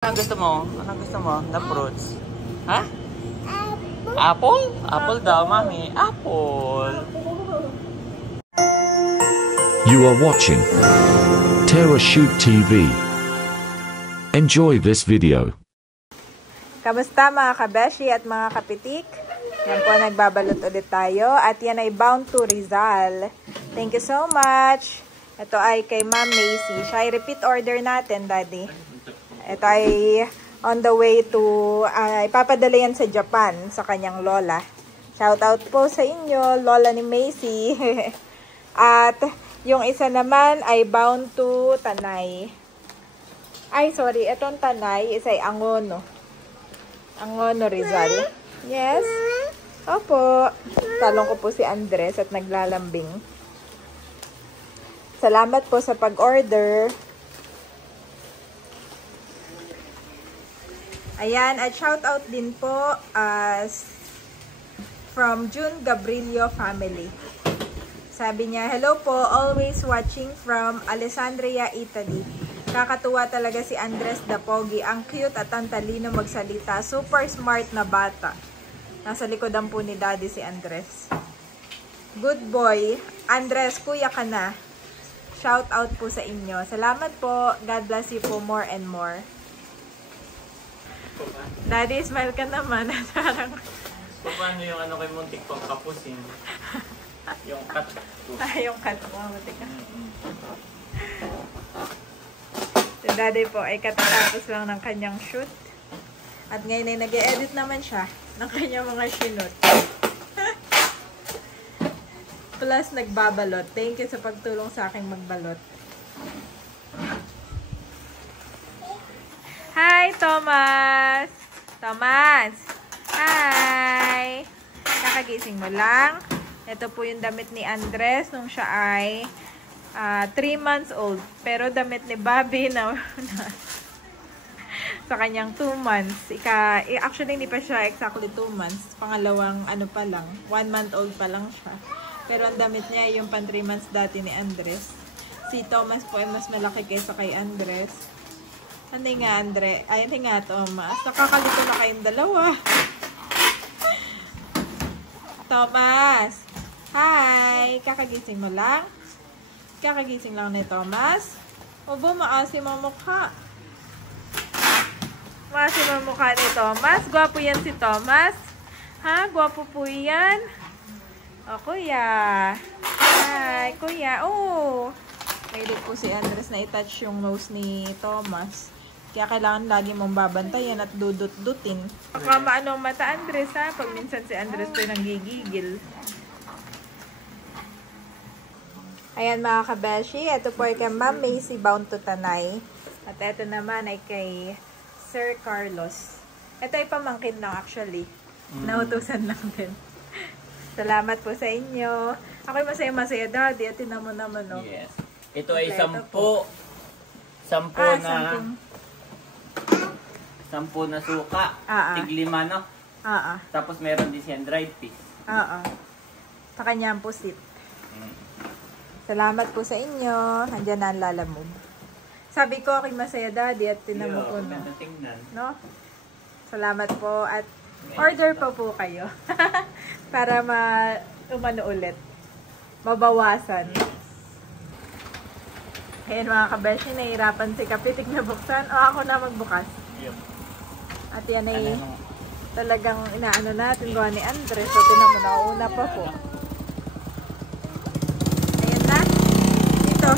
Anong gusto mo? Anong gusto mo? Na fruits? Ha? Apple? Apple daw, mami. Apple. You are watching TerraShoot TV. Enjoy this video. Kamusta mga kabeshi at mga kapitik? Yan po, nagbabalot ulit tayo. At yan ay bound to Rizal. Thank you so much. Ito ay kay Ma'am Macy. Siya ay repeat order natin, Daddy. Ito ay on the way to, ipapadala yan sa Japan, sa kanyang lola. Shout out po sa inyo, lola ni Macy. At yung isa naman ay bound to Tanay. Ay, sorry, itong Tanay is ay Angono. Angono, Rizal. Yes? Opo. Talong ko po si Andres at naglalambing. Salamat po sa pag-order. Ayan, at shout out din po from June Gabrilio family. Sabi niya, hello po, always watching from Alessandria, Italy. Kakatuwa talaga si Andres Dapogi. Ang cute at ang talino magsalita. Super smart na bata. Nasa likodan po ni Daddy si Andres. Good boy. Andres, kuya ka na. Shout out po sa inyo. Salamat po. God bless you po more and more. Daddy, smile ka naman. Paano yung ano kay muntik pang kapusin? Yung cut ko. Yung cut mo. Muntik ka. Si Daddy po ay katatapos lang ng kanyang shoot. At ngayon ay nag-e-edit naman siya ng kanyang mga shoot. Plus nagbabalot. Thank you sa pagtulong sa aking magbalot. Hi, Thomas! Thomas! Hi! Kakagising mo lang. Ito po yung damit ni Andres nung siya ay 3 months old. Pero damit ni Bobby na sa kanyang 2 months. Actually, hindi pa siya exactly 2 months. Pangalawang ano pa lang. 1 month old pa lang siya. Pero ang damit niya yung pan 3 months dati ni Andres. Si Thomas po ay mas malaki kaysa kay Andres. Hindi nga, Andre. Ay, hindi nga, Thomas. Nakakalito na kayong dalawa. Thomas! Hi! Kakagising mo lang? Kakagising lang ni Thomas? Obo, maasim ang mukha. Maasim ang mukha ni Thomas. Gwapo yan si Thomas. Ha? Gwapo po yan. O, kuya. Hi, kuya. Oh! Pwede po si Andres na i-touch yung nose ni Thomas. Kaya kailangan lagi mong babantayan at dudut-dutin. Baka maano mata Andres ha? Pag minsan si Andres po nanggigigil. Ayan mga kabeshi. Ito po ay kay Ma'am Macy bound to Tanay. At ito naman ay kay Sir Carlos. Ito ay pamangkin lang actually. Nautusan lang din. Salamat po sa inyo. Ako'y masaya-masaya, Daddy. At tinan mo naman, no? Yes. Ito ay 10 na suka. Tig 5, no? Tapos meron din siyang dried fish. Sa kanyang pusit. Salamat po sa inyo. Andiyan na ang lalamog. Sabi ko, ako'y masaya, Daddy. At tinan mo po, no? No? Salamat po. At order po kayo. Para umano ulit. Mabawasan. Ayan mga kabeshi, nahihirapan si Kapitik na buksan. O ako na magbukas. Yep. At yan ay talagang inaano natin gawa ni Andres. So tinan mo, nauna pa po. Ayan na. Dito.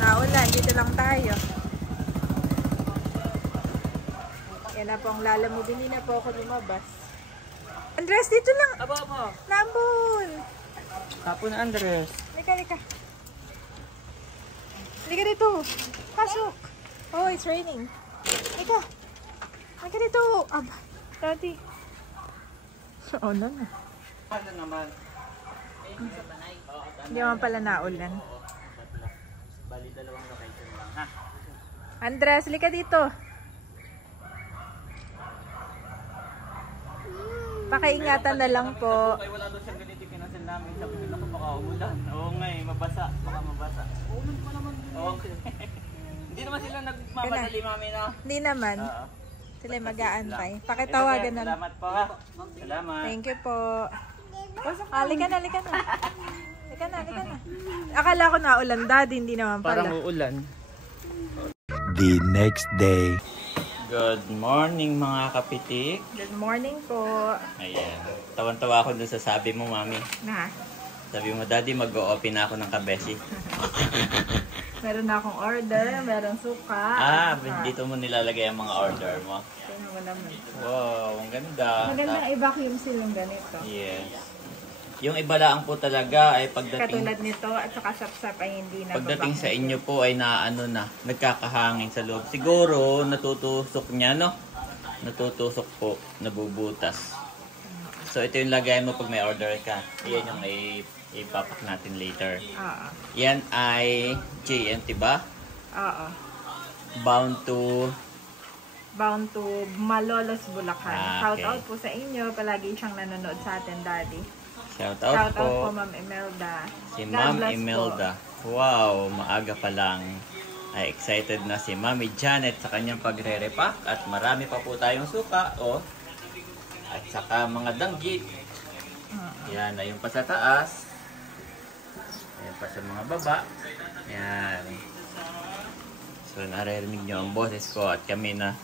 Naulan. Dito lang tayo. Ayan na po ang lalamog. Hindi na po ako lumabas. Andres, dito lang. Aba. Nambun. Tapon Andres. Lika. Lika dito. Pasok. Oh, it's raining. Lika dito. Aba, Daddy. Oh, no. Paano naman? Hindi naman pala naulan. Bali, 2 location lang, ha? Andres, lika dito. Pakiingatan na lang po. Ay, wala doon siyang ganito kinasal namin. Sabi ko, baka umulan. Oo nga eh, mabasa. Baka mabasa. Uulan pa naman. Okay. Hindi naman sila nagmamadali, mami, no? Hindi naman. Oo. Sila mag-aantay. Pakitawagan na. Salamat po, ha? Salamat. Thank you po. Halika na. Halika na. Akala ko naulan, Daddy. Hindi naman pala. Parang uulan. The next day. Good morning, mga kapitik. Good morning po. Ayan. Tawan-tawa ako dun sa sabi mo, mami. Na, Sabi mo, Daddy, mag-o-open na ako ng kabeshi. meron na akong order. Meron suka. Dito mo nilalagay ang mga order mo. Ito na wala man. Wow, ang ganda. Magandang i-vacuum silang ganito. Yes. Yung iba lang po talaga ay Katulad nito at saka sap-sap ay hindi na pagdating sa inyo po ay nagkakahangin sa loob. Siguro natutusok niya, no? Natutusok po, nabubutas. So ito yung lagay mo pag may order ka. Iyan yung ipapak natin later. Oo. Yan ay JNT ba? Oo. Bound to Malolos, Bulacan. Okay. Shout out po sa inyo. Palagi siyang nanonood sa atin, Daddy. Shout out po, po. Ma'am Imelda. Si God Ma'am bless Imelda. Wow, maaga pa lang. Ay excited na si Mami Janet sa kanyang pagre-repack. At marami pa po tayong suka. At saka mga danggit. Yan, na yung pa sa taas. Ayan pa sa mga baba. Yan. So, naririnig nyo ang boses ko at kami na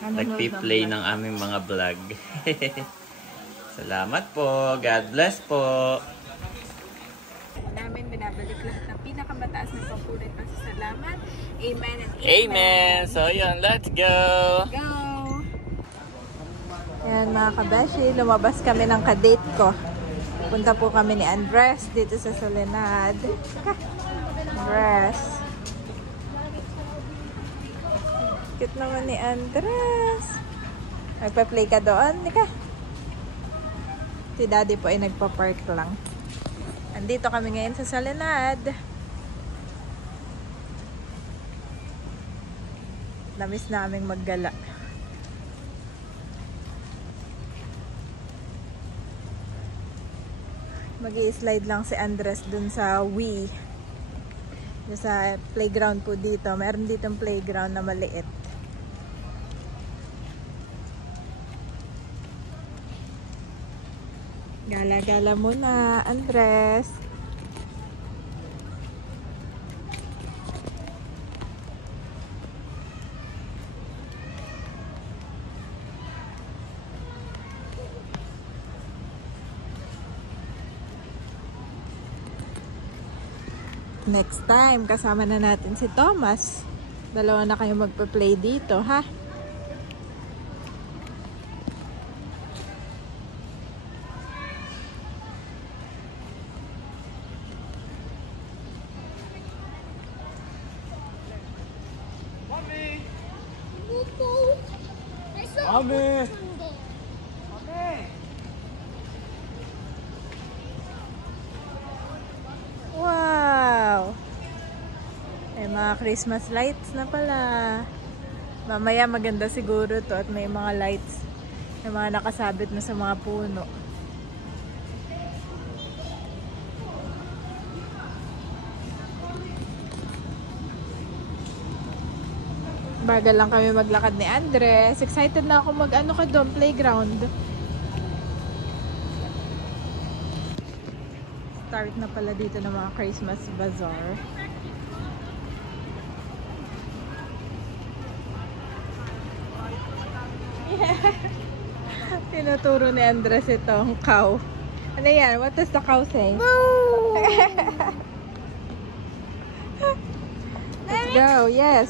nagpi-play ng aming mga vlog. Salamat po. God bless po. Namin binabalik lahat ng pinakamataas na papurit na salamat. Amen and amen. Amen. So, yun. Let's go. Go! Ayan mga kabeshi, lumabas kami ng kadate ko. Punta po kami ni Andres dito sa Soledad. Andres. Cute naman ni Andres. Nagpa-play ka doon, di ka? Si Daddy po ay nagpa-park lang. Andito kami ngayon sa Soledad. Namiss naming maggala. Mag-i-slide lang si Andres dun sa Wii. Dun sa playground po dito. Meron ditong playground na maliit. Gala-gala muna, Andres. Next time, kasama na natin si Thomas. Dalawa na kayo magpa-play dito, ha? Mami! Wow! May mga Christmas lights na pala. Mamaya maganda siguro to at may mga lights na mga nakasabit na sa mga puno. Bagal lang kami maglakad ni Andres. Excited na ako mag-ano ka doon, playground. Start na pala dito ng mga Christmas bazaar. Yeah. Tinuturo ni Andres itong cow. Ano yan? What does the cow say? Let's go. Yes.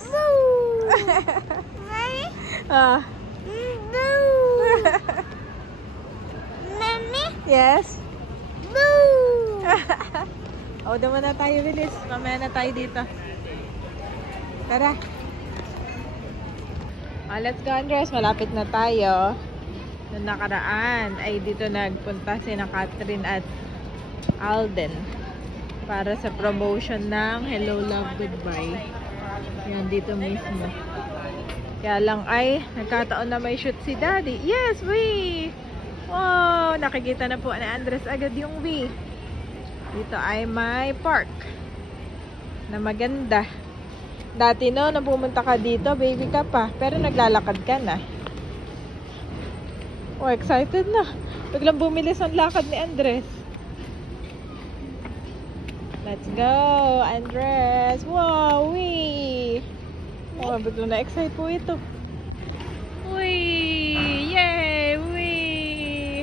Mommy? Mommy? Yes? Boo! O, naman na tayo, bilis. Mamaya na tayo dito. Tara. Let's go, Andres. Malapit na tayo. Noong nakaraan ay dito nagpunta si Catherine at Alden para sa promotion ng Hello, Love, Goodbye. Yan, dito mismo. Kaya lang ay nagkataon na may shoot si Daddy. Yes, we! Wow! Nakikita na po ni Andres agad yung we. Dito ay may park na maganda. Dati no, nung pumunta ka dito, baby ka pa. Pero naglalakad ka na. Oh, excited na. Biglang bumilis ang lakad ni Andres. Let's go, Andres. Wow, wee. Oh, biglang na-excite po ito. Wee! Yay! Wee!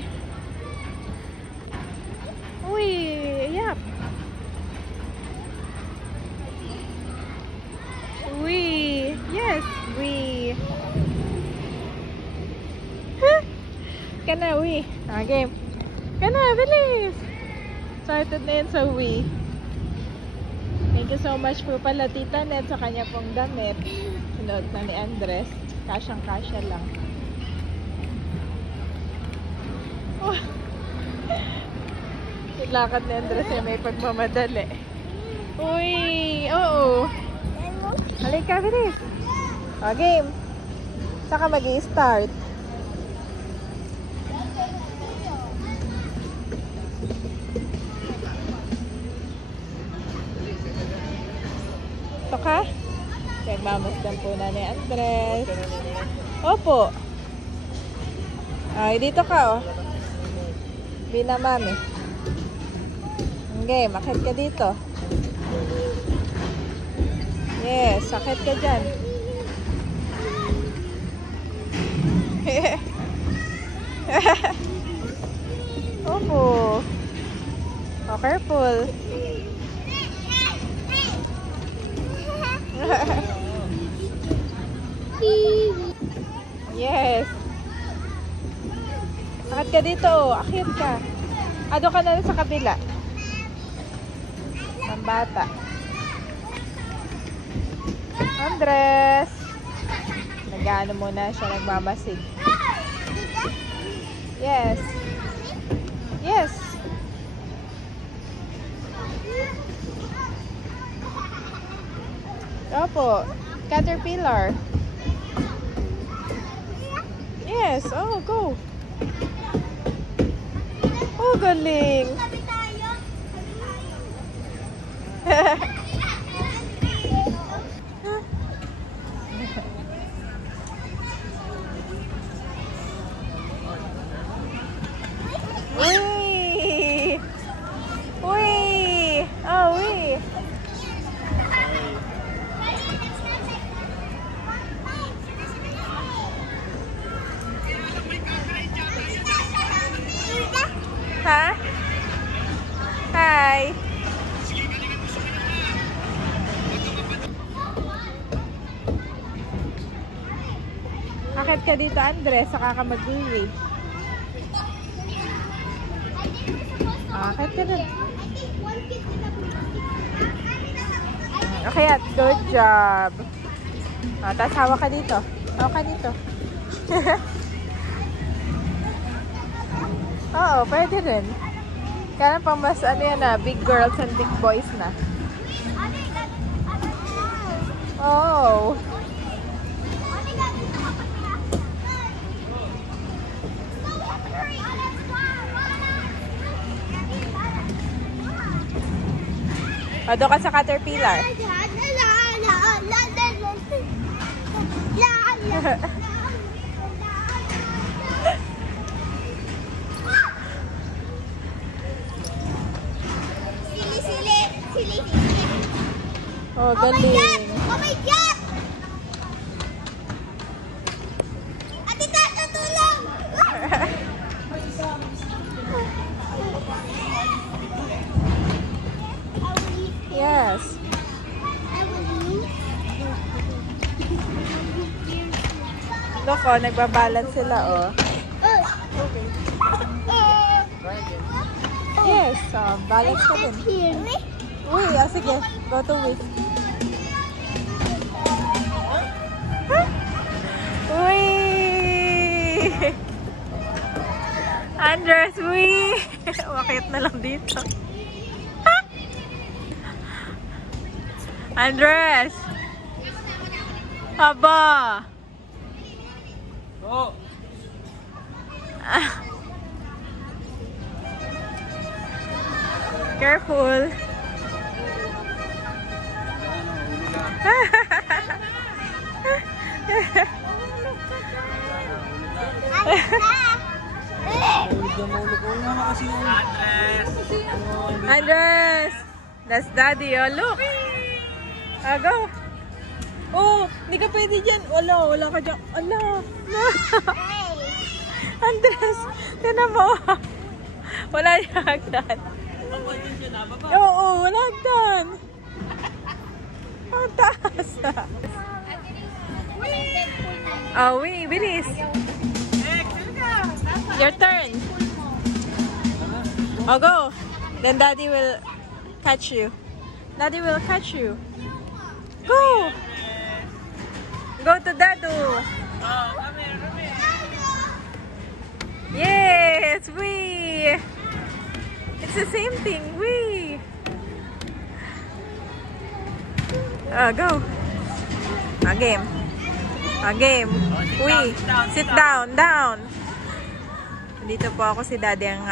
Wee! Yep! Wee! Yes! Wee! Kana, wee! Okay. Kana, bilis! Excited na yun sa wee. Thank you so much po pala, Tita Ned, sa kanya pong damit. Sinuot na ni Andres. Kasyang-kasya lang. Oh. Yung lakad ni Andres ay may pagmamadali. Uy! Oo! Halika, bilis! O, game! Saka mag-i-start. Ito ka? Nagmamasdan po na ni Andres. Opo. Ay, dito ka, oh. Bina, mami. Okay, makit ka dito. Yes, sakit ka dyan. Opo. Oh, careful. Yes. Akit ka dito, oh. Akit ka. Ado ka na sa kabila. Ng bata. Andres. Nag-ano muna siya, nagmamasid. Yes. Yes. Opo. Caterpillar. Yes. Oh, go. Oh, galing. Uy! Uy! Oh, uy! Ha? Hi! Akit ka dito, Andres, saka ka mag-uwi. Akit ka dun. Okay, good job. Tapos hawak ka dito. Hawak ka dito. Oo, pwede rin. Kaya pang mas ano yan na, big girls and big boys na. Oh. O, doon ka sa Caterpillar. Sili. Oh, galing. Oh my God! Ate Tata, tulong! Yes. Look, oh, nagbabalance sila, oh. Yes, balance ka din. Uy, sige. Go to with. Uy! Andres, uy! Wakit na lang dito. Andres! Haba! Oh! Careful! Andres! That's daddy, oh. Look! Go! Oh, hindi ka pwede dyan. Wala ka dyan. No. Andres, tinan mo. Wala yung hagdan. Oo, wala hagdan. Ang taas. Oh, bilis. Your turn. Oh, go. Then daddy will catch you. Daddy will catch you. Go. Go to Dadu. Yes, it's the same thing, go. A game. Sit down. Dito po ako si Daddy ang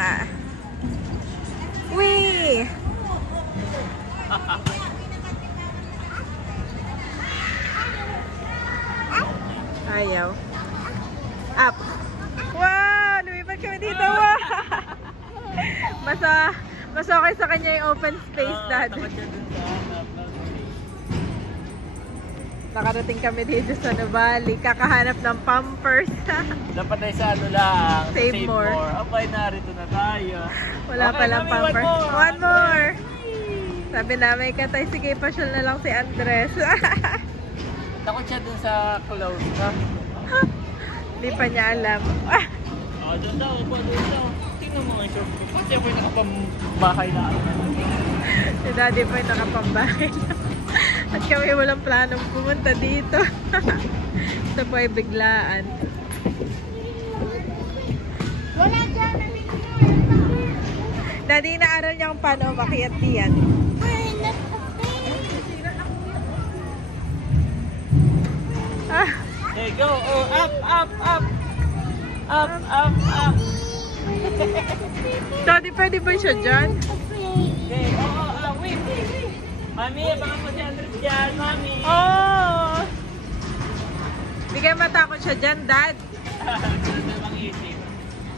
ayaw. Up. Wow! Lumipad kami dito. Wow! Mas okay sa kanya yung open space, Dad. Nakarating kami dito sa Nuvali. Kakahanap ng pampers. Dapat tayo sa ano lang. Save more. Okay, narito na tayo. Wala palang pampers. One more. Sabi namin katay, sige, pasyal na lang si Andres. Takot siya dun sa close, ha? Hindi pa niya alam. Doon daw. Tingnan mo nga yung short. Siya po yung nakapambahay na. Si Daddy po yung nakapambahay na. At kami walang planong pumunta dito. Ito po ay biglaan. Wala dyan. Daddy, inaaral niya kung paano umakyat diyan. There you go. Oh, up. Daddy, pwede ba siya dyan? Okay. Wait. Mami, baka po si Andres dyan, Mami. Oh! Hindi kayo matakot siya dyan, Dad.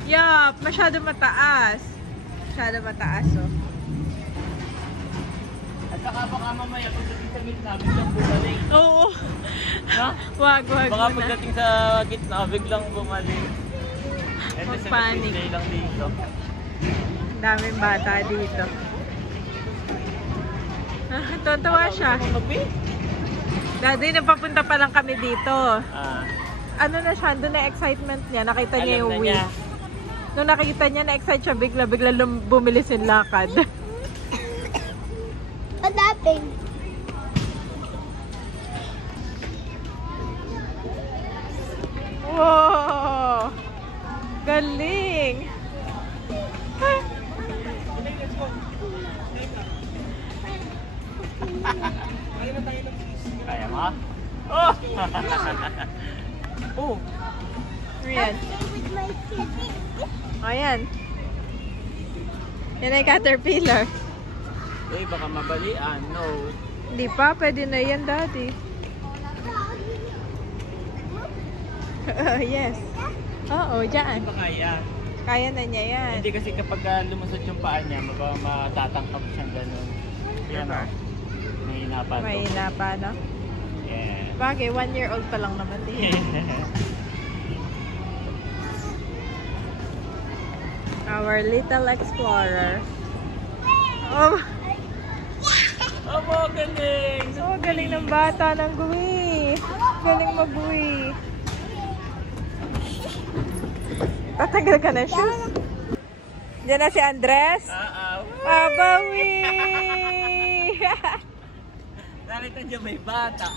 Yup, masyado mataas. Oh. At saka baka mamaya pagdating sa gitna, biglang bumalik. Oo. Ha? Wag Baka muna. pagdating sa gitna, biglang bumalik. Magpanik. Sa lang dito. Daming bata dito. Tuwa siya. Daddy, napapunta pa lang kami dito. Ano na siya, doon na excitement niya. Nakita niya yung wheel. Nung nakita niya, na-excite siya, bigla bumilis yung lakad. Hanapin. Wow! Galing! Kaya mo? Oh! Oh! Ayan. With my kitty. Ayan. Yan ay caterpillar. Baka mabalian. No. Hindi pa, pwede na yan, Daddy. Yes. Oo, dyan. Hindi ba kaya? Kaya na niya yan. Hindi kasi kapag lumusot yung paa niya, matatangkap siyang ganun. Yan o. Mahina pa to. Mahina pa, no? Yeah. Bagay, 1-year-old pa lang naman din. Our little explorer. Oh, Galing! galing ng bata ng guwi. Galing mag-guwi. Tatagal ka na shoes. Diyan na si Andres. Bawi! Nakita niya may bata.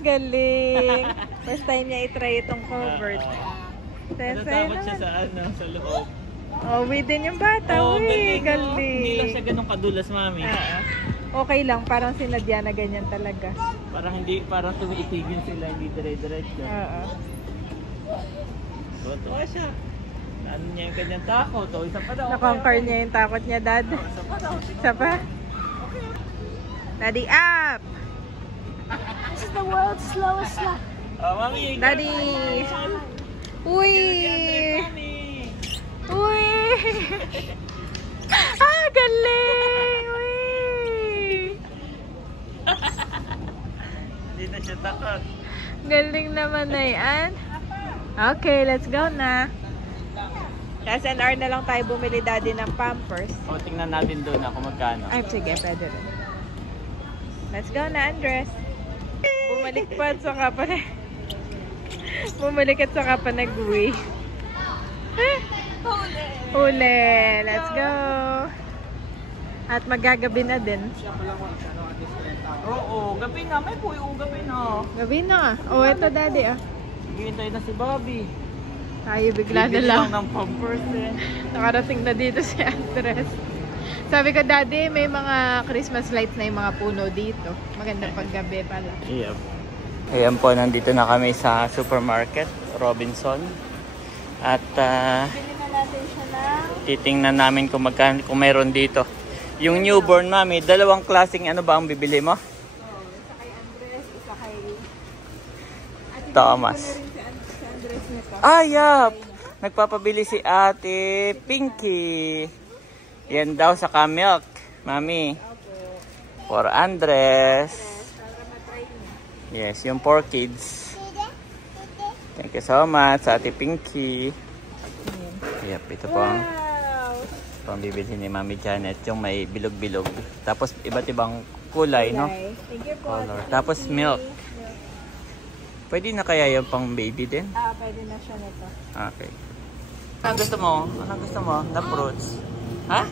Galing. First time niya i-try itong covered. Natatakot siya sa loob. Oh, within yung bata. Galing. Hindi lang siya ganun kadulas, Mami. Okay lang, parang sinadya na ganyan talaga. Parang tumiitigin sila, hindi dire-diretso. Tuwa siya. Ano niya yung kanyang takot? O, isa pa daw. Na-conquer niya yung takot niya, Dad. Isa pa daw. Isa pa? Daddy, up! This is the world's slowest slide. Mami, Daddy! Uy! galing naman na yan. Okay, let's go na. Sa SNR na lang tayo bumili daddy ng Pampers. O, tingnan natin doon kung magkano. Ay, sige, pwede rin. Let's go na, Andres. Bumalik pa at saka pa na... Bumalik at saka pa nag-uwi. Huli! Let's go! At magagabi na din. Oo, gabi na. May puyo, gabi na. Gabi na nga. Oh, eto daddy ah. Hintay na si Bobby. Tayo bigla na Bibili lang. ng Pampers eh. Nakarating na dito si Andres. Sabi ko, daddy, may mga Christmas lights na yung mga puno dito. Maganda paggabi pala. Yep. Ayan po, nandito na kami sa supermarket, Robinson. At Bili na natin siya ng... titingnan namin kung magkano, kung meron dito. Yung newborn, mami, dalawang klaseng ano ba ang bibili mo? Isa kay Andres, isa kay... Thomas. Si Andres nito. Ah, yup! Nagpapabili si Ate Pinky. Yan daw sa milk, mami. For Andres. Para matry niya. Yes, yung 4 kids. Thank you so much, Ate Pinky. Yep, ito po ang Wow! bibili ni Mami Janet. Yung may bilog-bilog. Tapos iba't ibang kulay, no? Thank you po. Color. Tapos milk. Pwede na kaya yung pang baby din? Ah, pwede na siya nito. Okay. Anong gusto mo? Anong gusto mo? Na fruits? Ha?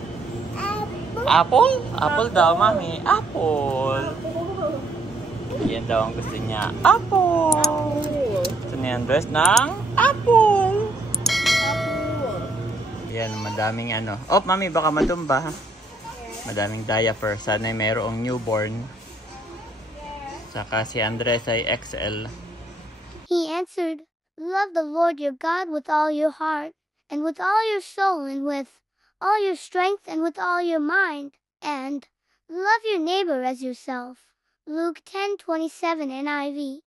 Apple? Apple daw, Mami. Apple. Yan daw ang gusto niya. Apple. Gusto niya ang dress ng apple. Yan, madaming ano. Oh, Mami, baka matumba. Madaming diaper. Sana mayroong newborn. Saka si Andres ay XL. He answered, Love the Lord your God with all your heart, and with all your soul, and with all your strength, and with all your mind, and love your neighbor as yourself. Luke 10:27 NIV.